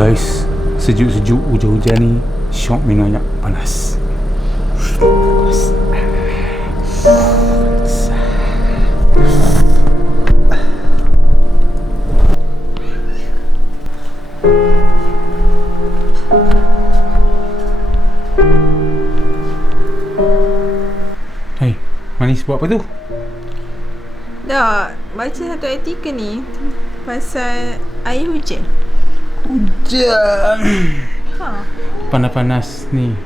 guys, sejuk-sejuk hujan-hujan ni, syok minum air panas. Hai, Manis buat apa tu? Dah baca satu artikel ni pasal air hujan. Hujan. Panas-panas ni.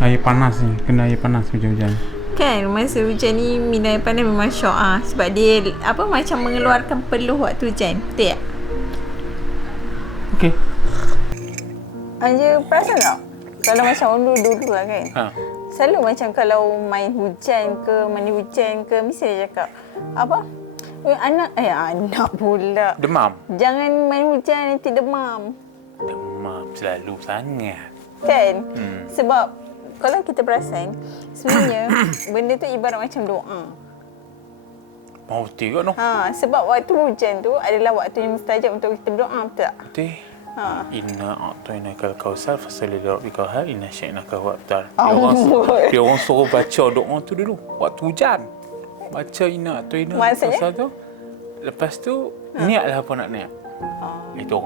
Air panas ni, kena air panas hujan-hujan. Kan masa hujan ni minum air panas memang syok sebab dia macam mengeluarkan peluh waktu hujan. Betul tak? Okey. Anja perasan tak? Kalau macam dulu lah kan. Selalu macam kalau main hujan ke, mandi hujan ke, mesti dia cakap apa? Anak pula. Demam. Jangan main hujan nanti demam. Demam selalu sangat. Kan? Sebab kalau kita perasan, sebenarnya benda tu ibarat macam doa. Mau betul kot no? Sebab waktu hujan tu adalah waktu yang mustajab untuk kita berdoa, betul tak? Betul. Inna a'tainakal kausar fasalli lirabbikal har inna syi'naka wa'abtar. Dia orang suruh baca doa tu dulu waktu hujan. Baca inna a'tainakal kausar tu. Lepas tu niatlah apa nak niat. Itu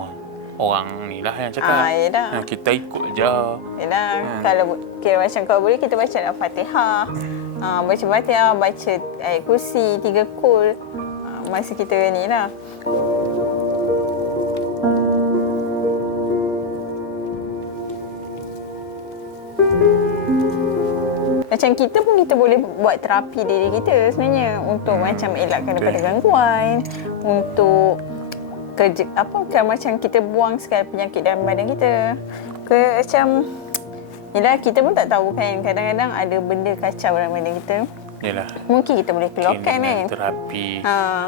orang ni lah yang cakap. Kita ikut je. Kalau kira macam kau boleh, kita baca Al-Fatihah. Baca Fatihah, baca ayat kursi 3 kul. Masa kita ni lah. Macam kita pun kita boleh buat terapi diri kita sebenarnya untuk macam elakkan daripada gangguan, untuk kerja kalau macam kita buang segala penyakit dalam badan kita. Macam yalah, kita pun tak tahu kan, kadang-kadang ada benda kacau dalam badan kita. Yalah. Mungkin kita boleh keluarkan kan. Terapi.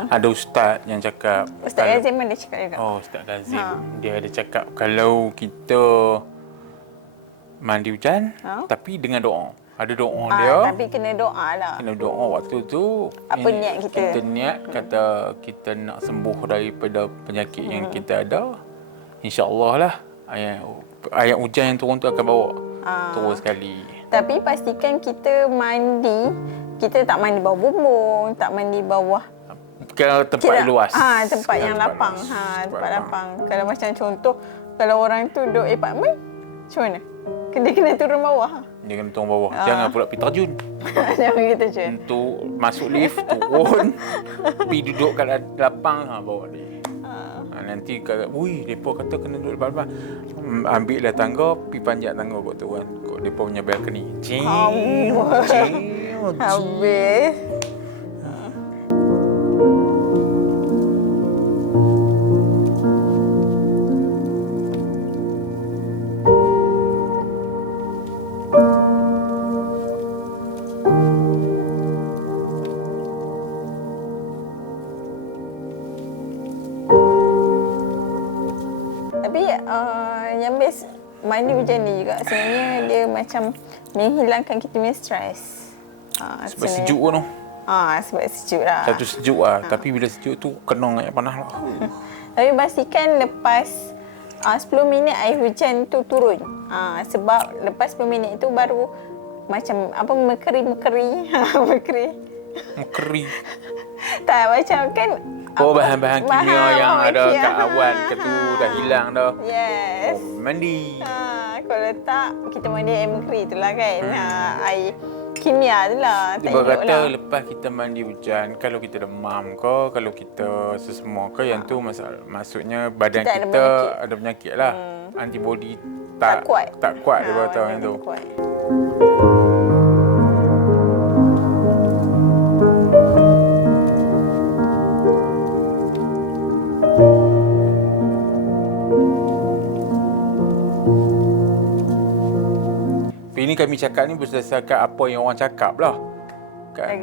Ada ustaz yang cakap. Ustaz Gazim ada cakap juga. Ustaz Gazim. Dia ada cakap kalau kita mandi hujan tapi dengan doa. Ada doa dia. Tapi kena doa lah. Kena doa waktu tu. Apa niat kita? Kita niat kata kita nak sembuh daripada penyakit yang kita ada. InsyaAllah lah. Ayat hujan yang turun tu akan bawa turun sekali. Tapi pastikan kita mandi, kita tak mandi bawah bumbung, tak mandi bawah ke tempat luas. Tempat yang lapang. Tempat lapang. Kalau macam contoh, kalau orang tu duduk apartmen, macam mana? Kena turun bawah. Dia kena turun bawah. Jangan pula pergi terjun. Jangan kita je. Untuk masuk lift, turun. Pergi duduk kat lapang, bawa dia. Nanti kata, mereka kata kena duduk depan-depan. Ambillah tangga, pergi panjat tangga kot tu kan. Kot mereka punya balcony. Habis. Yang best mandi hujan ni juga sebenarnya dia macam menghilangkan kita punya stres. Sebab sejuk tu. Sebab sejuk lah. Satu sejuk lah. Tapi bila sejuk tu kena air panas lah. Tapi pastikan lepas 10 minit air hujan tu turun. Sebab lepas 10 minit tu baru macam mekeri. Tak macam kan. Bahan-bahan kimia yang ada kat awal ke tu dah hilang dah. Yes. Mandi. Kalau tak, kita mandi air mekeri tu lah kan. Air kimia tu lah. Dia kata lepas kita mandi hujan, kalau kita demam ke, kalau kita sesemua ke, yang tu maksudnya badan kita ada penyakit lah. Antibody tak kuat dia kata yang tu. Ini kami cakap ni berdasarkan apa yang orang cakap lah. Kan?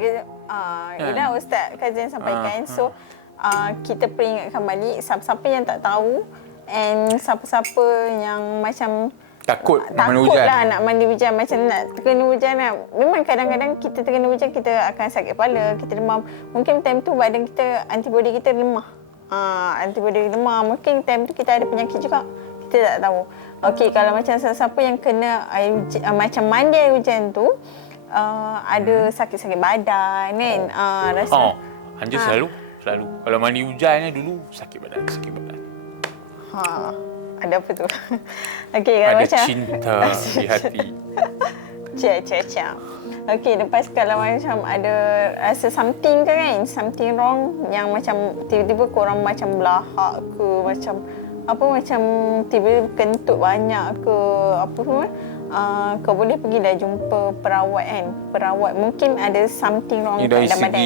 Dah Ustaz Kazim sampaikan. So, kita peringatkan balik siapa-siapa yang tak tahu and siapa-siapa yang macam takut nak mandi hujan. Macam nak terkena hujan lah. Memang kadang-kadang kita terkena hujan, kita akan sakit kepala, kita demam. Mungkin time tu badan kita, antibody kita lemah. Antibody lemah. Mungkin time tu kita ada penyakit juga. kita tak tahu. Okey, kalau macam siapa yang kena air hujan, macam mandi air hujan tu, ada sakit-sakit badan kan. Rasa Anja selalu. Kalau mandi hujan dulu sakit badan. Ada apa tu? Okey, kalau Ada macam cinta di hati. Cia. Okey, lepas kalau macam ada rasa something ke kan, something wrong yang macam tiba-tiba korang macam belahak ke, macam tiba-tiba kentut banyak ke apa semua, kau boleh pergi dah jumpa perawat kan. Perawat mungkin ada something wrong Dari dalam badan.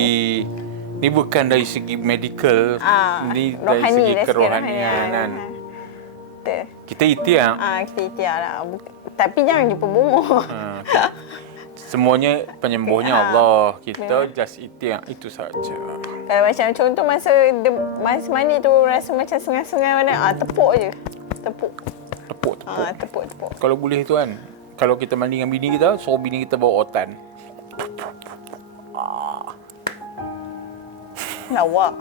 Ni bukan dari segi medical, ni rohani, dari segi kerohanian kan. Kita ikhtiar. Kita ikhtiar lah. Tapi jangan jumpa bomoh. Semuanya penyembuhnya Allah. Kita just ikhtiar. Itu saja. Kalau macam contoh masa mandi tu rasa macam sengal-sengal mana, tepuk je. Tepuk. Tepuk. Kalau boleh tu kan, kalau kita mandi dengan bini kita, suruh bini kita bawa otan. Lawak.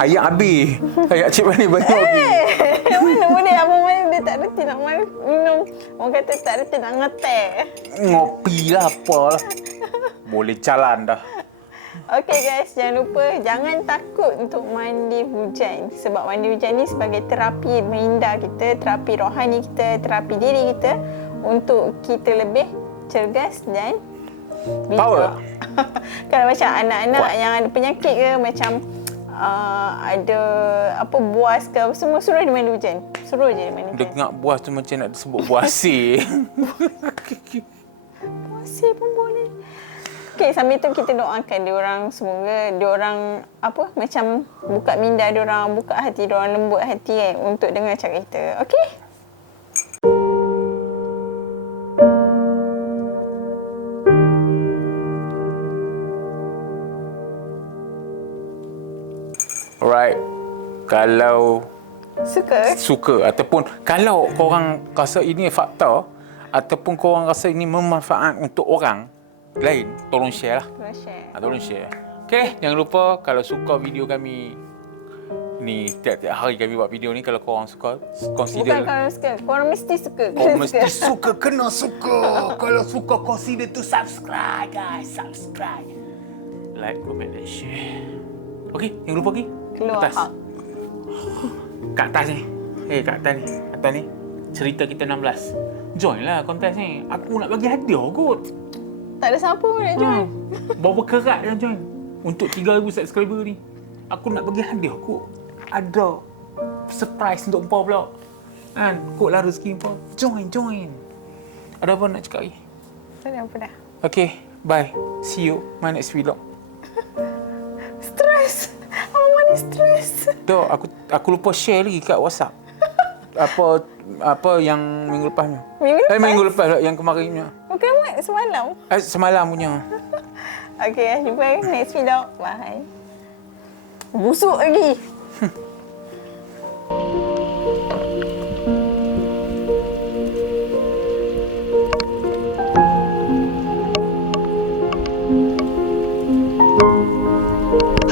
Ayak habis. Ayak cik Manis banyak habis. Mana boleh Abang Manis dia tak reti nak minum. Orang kata tak reti nak ngetek. Ngopi lah apalah. Boleh jalan dah. Okey guys, jangan lupa jangan takut untuk mandi hujan. Sebab mandi hujan ni sebagai terapi minda kita, terapi rohani kita, terapi diri kita untuk kita lebih cergas dan power. Kalau macam anak-anak yang ada penyakit ke, macam ada buas ke, semua suruh dia mandi hujan. Suruh je dia mandi hujan. Dengar buas tu macam nak disebut buasir. Buasir pun boleh. Okey, sambil tu kita doakan diorang, semoga diorang macam buka minda diorang, buka hati diorang, lembut hati kan untuk dengar cakap kita. Okey? Alright. Kalau suka ataupun kalau korang rasa ini fakta ataupun korang rasa ini bermanfaat untuk orang lain, tolong share lah. Tolong share. Okay, jangan lupa kalau suka video kami ni, tiap-tiap hari kami buat video ni, kalau korang suka, consider. Bukan kalau suka, korang mesti suka. Korang mesti suka, kena suka. Kalau suka, consider to subscribe guys, subscribe. Like, comment dan share. Okay, jangan lupa pergi keluar atas. Kat atas ni. Kat atas ni. Cerita kita 16. Join lah kontes ni. Aku nak bagi hadiah kot. Tak ada siapa pun nak join. Berapa kerat yang join. Untuk 3,000 subscriber ni. Aku nak bagi hadiah kot. Ada surprise untuk empau pula. Kan? Kot lah rezeki empau. Join. Ada apa nak cakap lagi? Tak ada apa dah. Okay, bye. See you my next vlog. Stres. Abang Manis stres. Tu, aku lupa share lagi kat WhatsApp. Apa yang minggu lepas punya? Minggu lepas lah, yang kemarin punya. Bukan semalam. Semalam punya. Okey, jumpa next video. Bye. Busuk lagi.